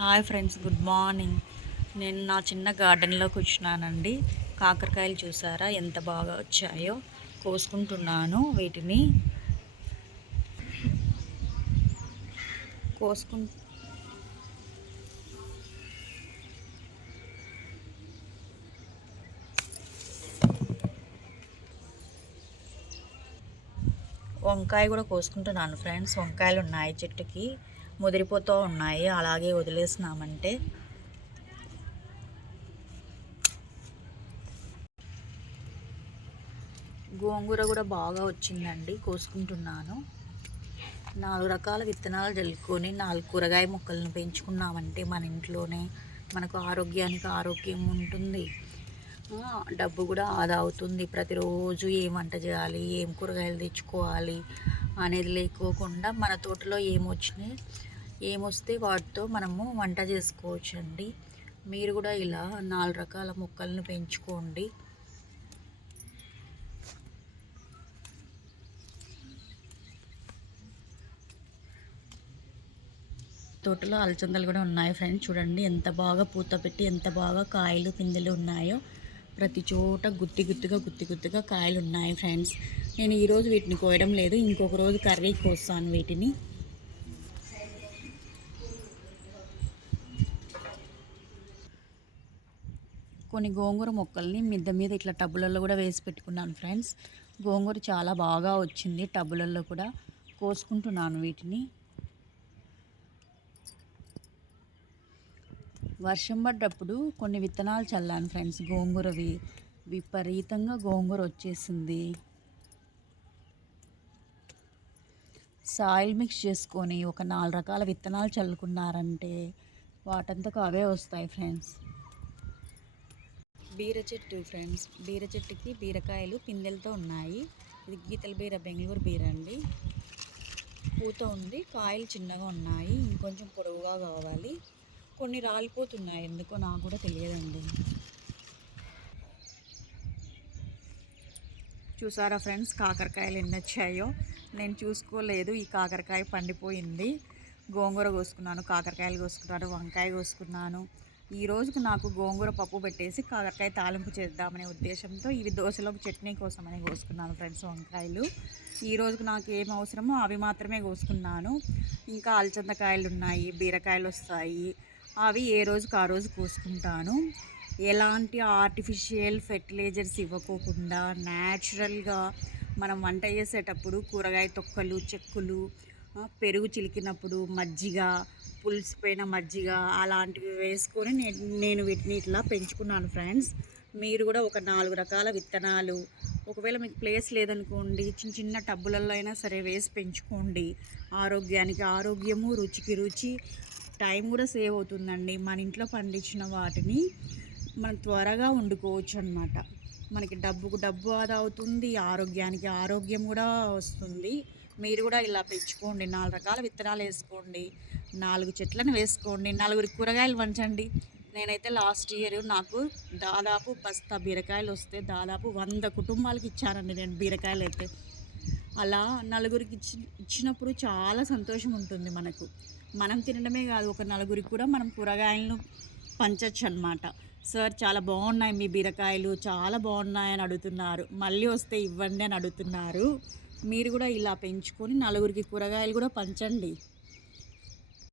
Hi friends, good morning. నేను నా చిన్న గార్డెన్లోకి వచ్చినానండి. కాకరకాయలు చూసారా ఎంత బాగా వచ్చాయో. కోసుకుంటున్నాను వీటిని. కోసుకు వంకాయ కూడా కోసుకుంటున్నాను ఫ్రెండ్స్. వంకాయలు ఉన్నాయి చెట్టుకి, ముదిరిపోతూ ఉన్నాయి. అలాగే వదిలేసినామంటే గోంగూర కూడా బాగా వచ్చిందండి, కోసుకుంటున్నాను. 4 రకాల విత్తనాలు జల్లుకొని 4 కూరగాయ మొక్కలను పెంచుకున్నామంటే మన ఇంట్లోనే మనకు ఆరోగ్యానికి ఆరోగ్యం ఉంటుంది, డబ్బు కూడా ఆదా అవుతుంది. ప్రతిరోజు ఏం వంట చేయాలి, ఏం కూరగాయలు తెచ్చుకోవాలి అనేది లేకోకుండా మన తోటలో ఏమొస్తే వాటితో మనము వంట చేసుకోవచ్చండి. మీరు కూడా ఇలా 4 రకాల మొక్కలను పెంచుకోండి. తోటలో అలచందలు కూడా ఉన్నాయి ఫ్రెండ్స్. చూడండి ఎంత బాగా పూత పెట్టి ఎంత బాగా కాయలు పిందెలు ఉన్నాయో. ప్రతి చోట గుత్తిగా కాయలు ఉన్నాయి ఫ్రెండ్స్. నేను ఈరోజు వీటిని కోయడం లేదు, ఇంకొక రోజు కర్రీకి కోస్తాను వీటిని. కొన్ని గోంగూర మొక్కల్ని మిద్ద మీద ఇట్లా టబ్బులలో కూడా వేసి పెట్టుకున్నాను ఫ్రెండ్స్. గోంగూర చాలా బాగా వచ్చింది. టబ్బులలో కూడా కోసుకుంటున్నాను వీటిని. వర్షం పడ్డప్పుడు కొన్ని విత్తనాలు చల్లాను ఫ్రెండ్స్, గోంగూరవి. విపరీతంగా గోంగూర వచ్చేసింది. సాయిల్ మిక్స్ చేసుకొని ఒక 4 రకాల విత్తనాలు చల్లుకున్నారంటే వాటంతకు అవే వస్తాయి ఫ్రెండ్స్. బీర చెట్టు ఫ్రెండ్స్, బీర చెట్టుకి బీరకాయలు పిందెలతో ఉన్నాయి. ఇది గీతల బీర, బెంగళూరు బీర అండి. పూత ఉంది, కాయలు చిన్నగా ఉన్నాయి, ఇంకొంచెం పొడవుగా కావాలి. కొన్ని రాలిపోతున్నాయి, ఎందుకో నాకు కూడా తెలియదండి. చూసారా ఫ్రెండ్స్, కాకరకాయలు ఎన్ని వచ్చాయో. నేను చూసుకోలేదు, ఈ కాకరకాయ పండిపోయింది. గోంగూర కోసుకున్నాను, కాకరకాయలు కోసుకున్నాను, వంకాయ కోసుకున్నాను. ఈ రోజుకు నాకు గోంగూర పప్పు పెట్టేసి కాకరకాయ తాలింపు చేద్దామనే ఉద్దేశంతో ఇవి దోశలోకి చట్నీ కోసమని కోసుకున్నాను ఫ్రెండ్స్ వంకాయలు. ఈ రోజుకు నాకు ఏం అవసరమో అవి మాత్రమే కోసుకున్నాను. ఇంకా అలచందకాయలు ఉన్నాయి, బీరకాయలు వస్తాయి. అవి ఏ రోజుకి ఆ రోజు కోసుకుంటాను. ఎలాంటి ఆర్టిఫిషియల్ ఫెర్టిలైజర్స్ ఇవ్వకోకుండా న్యాచురల్గా మనం వంట చేసేటప్పుడు కూరగాయ తొక్కలు, చెక్కులు, పెరుగు చిలికినప్పుడు మజ్జిగ, పులిసిపోయిన మజ్జిగ అలాంటివి వేసుకొని నేను వీటిని ఇట్లా పెంచుకున్నాను ఫ్రెండ్స్. మీరు కూడా ఒక 4 రకాల విత్తనాలు, ఒకవేళ మీకు ప్లేస్ లేదనుకోండి, చిన్న చిన్న టబ్బులలో అయినా సరే వేసి పెంచుకోండి. ఆరోగ్యానికి ఆరోగ్యము, రుచికి రుచి, టైం కూడా సేవ్ అవుతుందండి. మన ఇంట్లో పండించిన వాటిని మనం త్వరగా వండుకోవచ్చు అన్నమాట. మనకి డబ్బుకు డబ్బు ఆదా అవుతుంది, ఆరోగ్యానికి ఆరోగ్యం కూడా వస్తుంది. మీరు కూడా ఇలా పెంచుకోండి. 4 రకాల విత్తనాలు వేసుకోండి, 4 చెట్లను వేసుకోండి, 4 కూరగాయలు వంచండి. నేనైతే లాస్ట్ ఇయర్ నాకు దాదాపు బస్తా బీరకాయలు వస్తే దాదాపు 100 కుటుంబాలకి ఇచ్చానండి నేను బీరకాయలు అయితే. అలా నలుగురికి ఇచ్చినప్పుడు చాలా సంతోషం ఉంటుంది మనకు. మనం తినడమే కాదు, ఒక నలుగురికి కూడా మనం కూరగాయలను పంచచ్చు అన్నమాట. సార్ చాలా బాగున్నాయి మీ బీరకాయలు, చాలా బాగున్నాయి అని అడుగుతున్నారు. మళ్ళీ వస్తే ఇవ్వండి అని అడుగుతున్నారు. మీరు కూడా ఇలా పెంచుకొని నలుగురికి కూరగాయలు కూడా పంచండి.